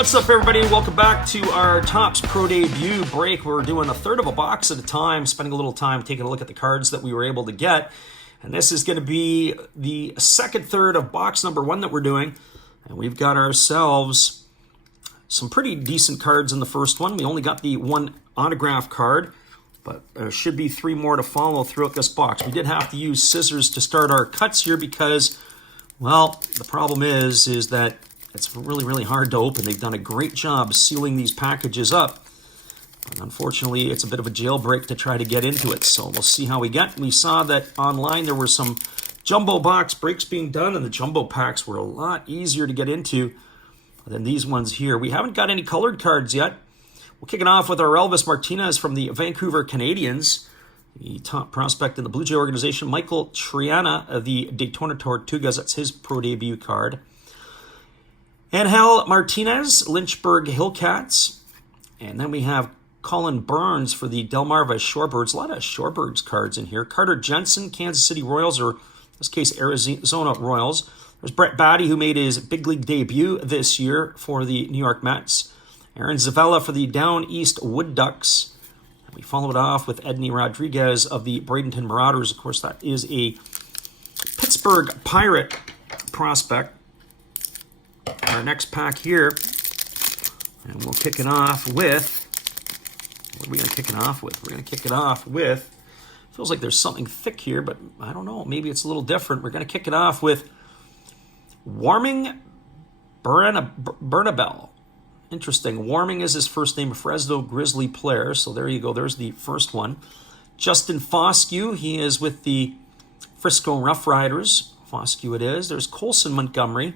What's up, everybody? Welcome back to our Topps Pro Debut break. We're doing a third of a box at a time, spending a little time taking a look at the cards that we were able to get. And this is going to be the second third of box number one that we're doing. And we've got ourselves some pretty decent cards in the first one. We only got the one autograph card, but there should be three more to follow throughout this box. We did have to use scissors to start our cuts here because, well, the problem is that it's really, really hard to open. They've done a great job sealing these packages up. But unfortunately, it's a bit of a jailbreak to try to get into it. So we'll see how we get. We saw that online there were some jumbo box breaks being done, and the jumbo packs were a lot easier to get into than these ones here. We haven't got any colored cards yet. We'll kick it off with our Elvis Martinez from the Vancouver Canadians, the top prospect in the Blue Jay organization. Michael Triana of the Daytona Tortugas, that's his pro debut card. Angel Martinez, Lynchburg Hillcats. And then we have Colin Burns for the Delmarva Shorebirds. A lot of Shorebirds cards in here. Carter Jensen, Kansas City Royals, or in this case, Arizona Royals. There's Brett Batty, who made his big league debut this year for the New York Mets. Aaron Zavella for the Down East Wood Ducks. And we follow it off with Edney Rodriguez of the Bradenton Marauders. Of course, that is a Pittsburgh Pirate prospect. Our next pack here, and we'll kick it off with, what are we going to kick it off with? We're going to kick it off with, feels like there's something thick here, but I don't know, maybe it's a little different. We're going to kick it off with Warming Bernabel. Interesting. Warming is his first name, a Fresno Grizzly player, so there you go, there's the first one. Justin Foscue, he is with the Frisco Rough Riders. Foscue it is. There's Colson Montgomery.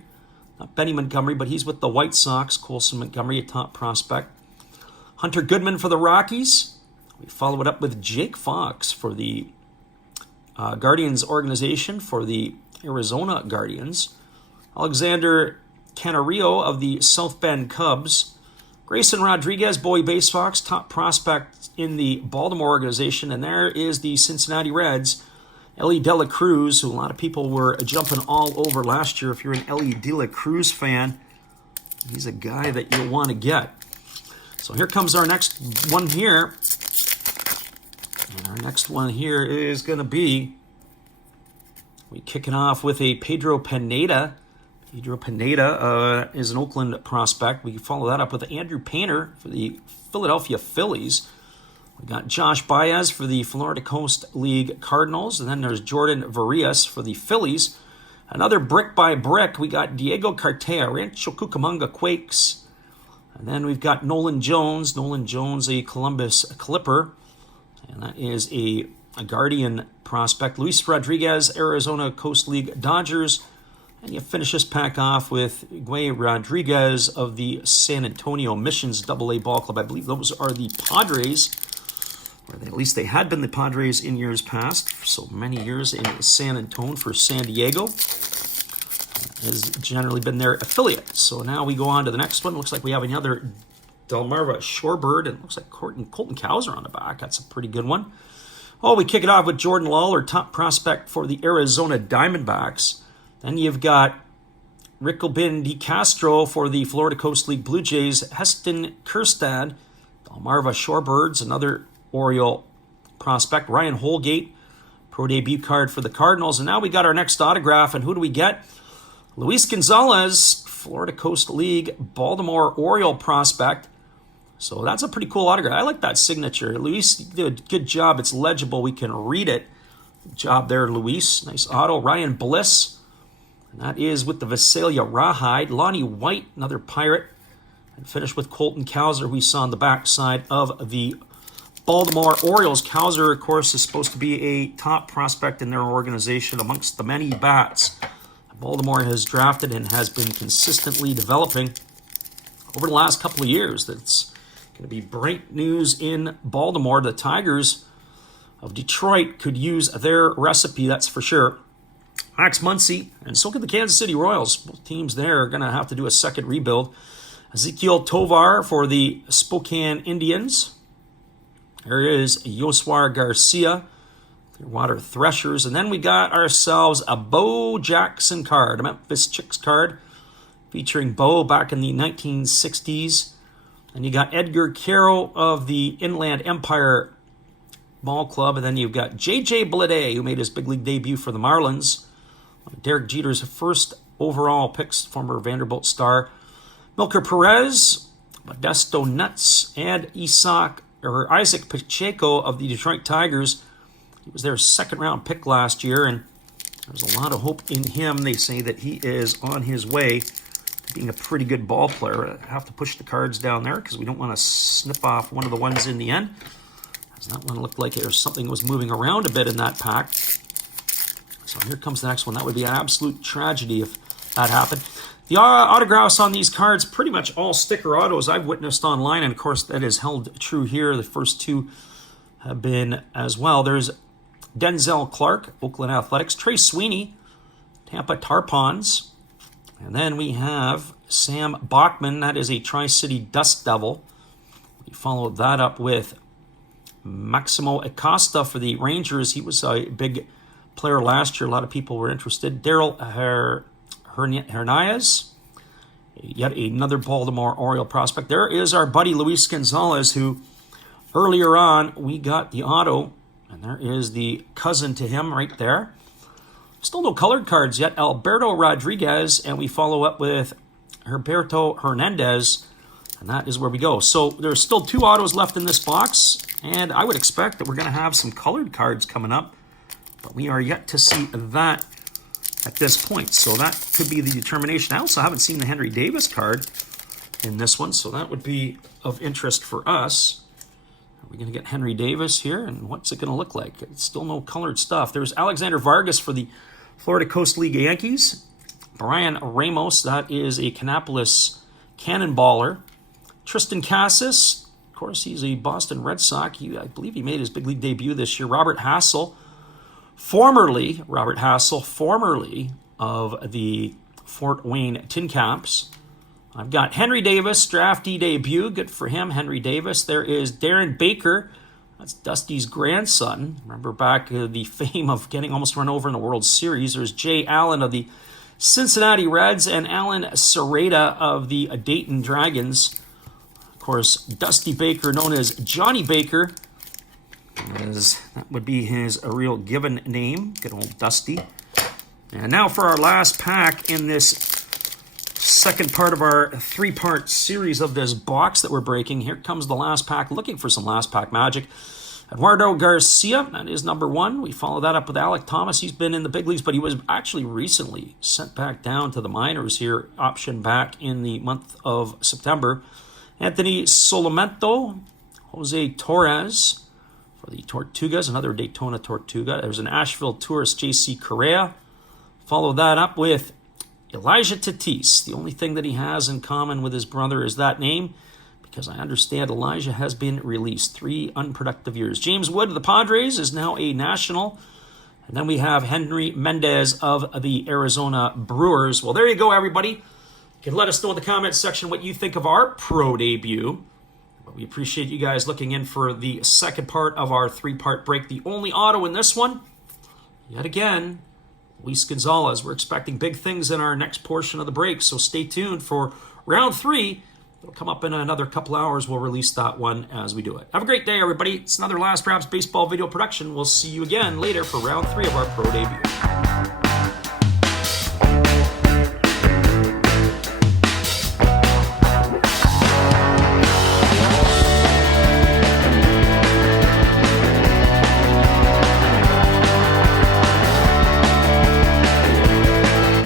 Not Benny Montgomery, but he's with the White Sox. Colson Montgomery, a top prospect. Hunter Goodman for the Rockies. We follow it up with Jake Fox for the Guardians organization, for the Arizona Guardians. Alexander Canario of the South Bend Cubs. Grayson Rodriguez, Bowie Bay Sox, top prospect in the Baltimore organization. And there is the Cincinnati Reds, Ellie De La Cruz, who a lot of people were jumping all over last year. If you're an Ellie De La Cruz fan, he's a guy that you'll want to get. So here comes our next one here. And our next one here is going to be, we kick it off with a Pedro Pineda. Pedro Pineda is an Oakland prospect. We follow that up with Andrew Painter for the Philadelphia Phillies. We got Josh Baez for the Florida Coast League Cardinals. And then there's Jordan Varias for the Phillies. Another brick by brick. We got Diego Cartea, Rancho Cucamonga Quakes. And then we've got Nolan Jones. Nolan Jones, a Columbus Clipper. And that is a Guardian prospect. Luis Rodriguez, Arizona Coast League Dodgers. And you finish this pack off with Guay Rodriguez of the San Antonio Missions AA Ball Club. I believe those are the Padres. Or at least they had been the Padres in years past. For so many years in San Antonio for San Diego. Has generally been their affiliate. So now we go on to the next one. Looks like we have another Delmarva Shorebird. And it looks like Colton Cowser on the back. That's a pretty good one. Oh, we kick it off with Jordan Lawler, top prospect for the Arizona Diamondbacks. Then you've got Rickelbin De Castro for the Florida Coast League Blue Jays. Heston Kjerstad, Delmarva Shorebirds, another Oriole prospect. Ryan Holgate, pro debut card for the Cardinals. And now we got our next autograph. And who do we get? Luis Gonzalez, Florida Coast League, Baltimore Oriole prospect. So that's a pretty cool autograph. I like that signature. Luis did a good job. It's legible. We can read it. Good job there, Luis. Nice auto. Ryan Bliss. And that is with the Visalia Rawhide. Lonnie White, another Pirate. And finish with Colton Cowser, who we saw on the backside of the Baltimore Orioles. Cowser, of course, is supposed to be a top prospect in their organization amongst the many bats Baltimore has drafted and has been consistently developing over the last couple of years. That's going to be bright news in Baltimore. The Tigers of Detroit could use their recipe, that's for sure. Max Muncy, and so could the Kansas City Royals. Both teams there are going to have to do a second rebuild. Ezekiel Tovar for the Spokane Indians. There is Yoswar Garcia, Clearwater Threshers. And then we got ourselves a Bo Jackson card, a Memphis Chicks card. featuring Bo back in the 1960s. And you got Edgar Caro of the Inland Empire Ball Club. And then you've got J.J. Bleday, who made his big league debut for the Marlins. Derek Jeter's first overall picks, former Vanderbilt star. Milker Perez, Modesto Nuts, and Isaac Pacheco of the Detroit Tigers. He was their second-round pick last year, and there's a lot of hope in him. They say that he is on his way to being a pretty good ball player. I have to push the cards down there because we don't want to snip off one of the ones in the end. As that one looked like something was moving around a bit in that pack. So here comes the next one. That would be an absolute tragedy if that happened. The autographs on these cards, pretty much all sticker autos I've witnessed online, and of course that is held true here. The first two have been as well. There's Denzel Clark, Oakland Athletics. Trey Sweeney, Tampa Tarpons. And then we have Sam Bachman. That is a Tri-City Dust Devil. We followed that up with Maximo Acosta for the Rangers. He was a big player last year. A lot of people were interested. Daryl Hernandez, yet another Baltimore Oriole prospect. There is our buddy Luis Gonzalez, who earlier on we got the auto, and there is the cousin to him right there. Still no colored cards yet. Alberto Rodriguez, and we follow up with Herberto Hernandez, and that is where we go. So there's still two autos left in this box, and I would expect that we're going to have some colored cards coming up, but we are yet to see that at this point. So that could be the determination. I also haven't seen the Henry Davis card in this one, so that would be of interest for us. Are we going to get Henry Davis here, and what's it going to look like? It's still no colored stuff. There's Alexander Vargas for the Florida Coast League Yankees. Brian Ramos, that is a Kannapolis Cannonballer. Tristan Casas, of course, he's a Boston Red Sox. I believe he made his big league debut this year. Robert Hassel, formerly of the Fort Wayne Tin Caps. I've got Henry Davis, draftee debut. Good for him, Henry Davis. There is Darren Baker. That's Dusty's grandson. Remember back the fame of getting almost run over in the World Series. There's Jay Allen of the Cincinnati Reds and Alan Serrata of the Dayton Dragons. Of course, Dusty Baker, known as Johnny Baker, as that would be his real given name. Good old Dusty. And now for our last pack in this second part of our three-part series of this box that we're breaking. Here comes the last pack, looking for some last pack magic. Eduardo Garcia, that is number one. We follow that up with Alec Thomas. He's been in the big leagues, but he was actually recently sent back down to the minors here, optioned back in the month of September. Anthony Solomento, Jose Torres for the Tortugas, another Daytona Tortuga. There's an Asheville tourist, J.C. Correa. Follow that up with Elijah Tatis. The only thing that he has in common with his brother is that name, because I understand Elijah has been released. 3 unproductive years. James Wood of the Padres is now a National. And then we have Henry Mendez of the Arizona Brewers. Well, there you go, everybody. You can let us know in the comments section what you think of our pro debut. But we appreciate you guys looking in for the second part of our 3-part break. The only auto in this one, yet again, Luis Gonzalez. We're expecting big things in our next portion of the break, so stay tuned for round 3. It'll come up in another couple hours. We'll release that one as we do it. Have a great day, everybody. It's another Last Raps Baseball video production. We'll see you again later for round 3 of our pro debut.